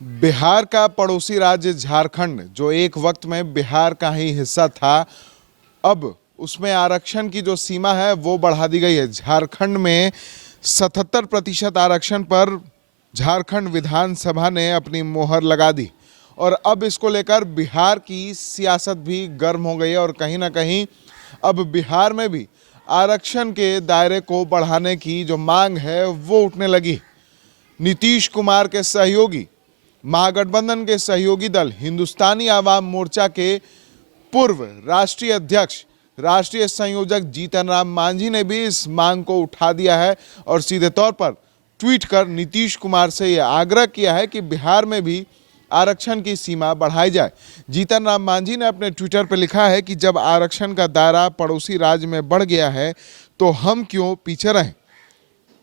बिहार का पड़ोसी राज्य झारखंड, जो एक वक्त में बिहार का ही हिस्सा था, अब उसमें आरक्षण की जो सीमा है वो बढ़ा दी गई है। झारखंड में 77% आरक्षण पर झारखंड विधानसभा ने अपनी मोहर लगा दी और अब इसको लेकर बिहार की सियासत भी गर्म हो गई है और कहीं ना कहीं अब बिहार में भी आरक्षण के दायरे को बढ़ाने की जो मांग है वो उठने लगी। नीतीश कुमार के सहयोगी, महागठबंधन के सहयोगी दल हिंदुस्तानी आवाम मोर्चा के पूर्व राष्ट्रीय अध्यक्ष, राष्ट्रीय संयोजक जीतन राम मांझी ने भी इस मांग को उठा दिया है और सीधे तौर पर ट्वीट कर नीतीश कुमार से यह आग्रह किया है कि बिहार में भी आरक्षण की सीमा बढ़ाई जाए। जीतन राम मांझी ने अपने ट्विटर पर लिखा है कि जब आरक्षण का दायरा पड़ोसी राज्य में बढ़ गया है तो हम क्यों पीछे रहें।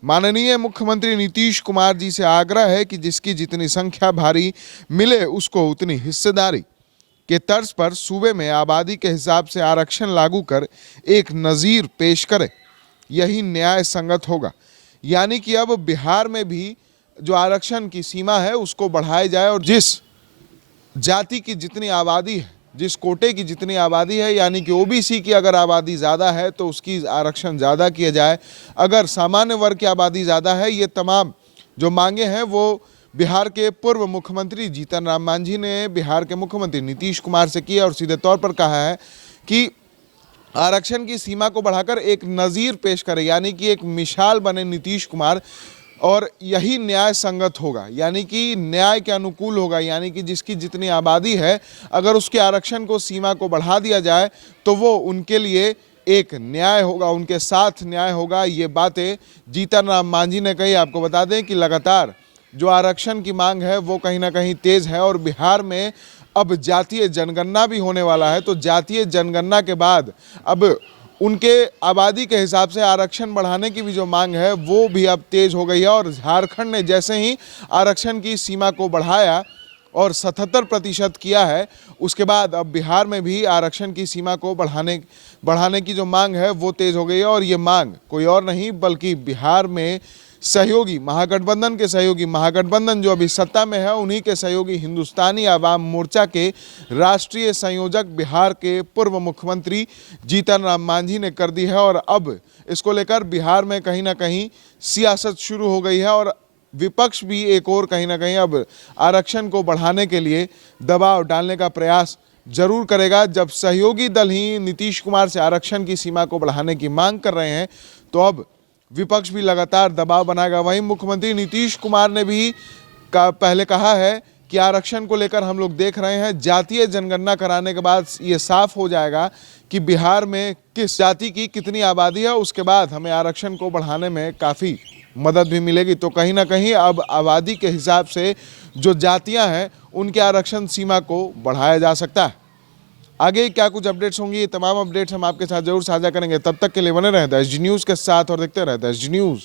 माननीय मुख्यमंत्री नीतीश कुमार जी से आग्रह है कि जिसकी जितनी संख्या भारी मिले उसको उतनी हिस्सेदारी के तर्ज पर सूबे में आबादी के हिसाब से आरक्षण लागू कर एक नज़ीर पेश करे, यही न्याय संगत होगा। यानी कि अब बिहार में भी जो आरक्षण की सीमा है उसको बढ़ाया जाए और जिस जाति की जितनी आबादी है, जिस कोटे की जितनी आबादी है, यानी कि ओबीसी की अगर आबादी ज़्यादा है तो उसकी आरक्षण ज़्यादा किया जाए। अगर सामान्य वर्ग की आबादी ज़्यादा है, ये तमाम जो मांगे हैं वो बिहार के पूर्व मुख्यमंत्री जीतन राम मांझी ने बिहार के मुख्यमंत्री नीतीश कुमार से किया और सीधे तौर पर कहा है कि आरक्षण की सीमा को बढ़ाकर एक नज़ीर पेश करे, यानी कि एक मिसाल बने नीतीश कुमार, और यही न्याय संगत होगा, यानी कि न्याय के अनुकूल होगा। यानी कि जिसकी जितनी आबादी है अगर उसके आरक्षण को सीमा को बढ़ा दिया जाए तो वो उनके लिए एक न्याय होगा, उनके साथ न्याय होगा। ये बातें जीतन राम मांझी ने कही। आपको बता दें कि लगातार जो आरक्षण की मांग है वो कहीं ना कहीं तेज है और बिहार में अब जातीय जनगणना भी होने वाला है। तो जातीय जनगणना के बाद अब उनके आबादी के हिसाब से आरक्षण बढ़ाने की भी जो मांग है वो भी अब तेज हो गई है और झारखंड ने जैसे ही आरक्षण की सीमा को बढ़ाया और 77% किया है, उसके बाद अब बिहार में भी आरक्षण की सीमा को बढ़ाने की जो मांग है वो तेज हो गई है। और ये मांग कोई और नहीं बल्कि बिहार में सहयोगी महागठबंधन के सहयोगी, महागठबंधन जो अभी सत्ता में है उन्हीं के सहयोगी हिंदुस्तानी आवाम मोर्चा के राष्ट्रीय संयोजक बिहार के पूर्व मुख्यमंत्री जीतन राम मांझी ने कर दी है। और अब इसको लेकर बिहार में कहीं ना कहीं सियासत शुरू हो गई है और विपक्ष भी एक और कहीं ना कहीं अब आरक्षण को बढ़ाने के लिए दबाव डालने का प्रयास जरूर करेगा। जब सहयोगी दल ही नीतीश कुमार से आरक्षण की सीमा को बढ़ाने की मांग कर रहे हैं तो अब विपक्ष भी लगातार दबाव बनाएगा। वहीं मुख्यमंत्री नीतीश कुमार ने भी पहले कहा है कि आरक्षण को लेकर हम लोग देख रहे हैं, जातीय जनगणना कराने के बाद ये साफ हो जाएगा कि बिहार में किस जाति की कितनी आबादी है, उसके बाद हमें आरक्षण को बढ़ाने में काफ़ी मदद भी मिलेगी। तो कहीं ना कहीं अब आबादी के हिसाब से जो जातियां हैं उनके आरक्षण सीमा को बढ़ाया जा सकता है। आगे क्या कुछ अपडेट्स होंगी, ये तमाम अपडेट्स हम आपके साथ जरूर साझा करेंगे। तब तक के लिए बने रहें एसजी न्यूज़ के साथ और देखते रहें एसजी न्यूज़।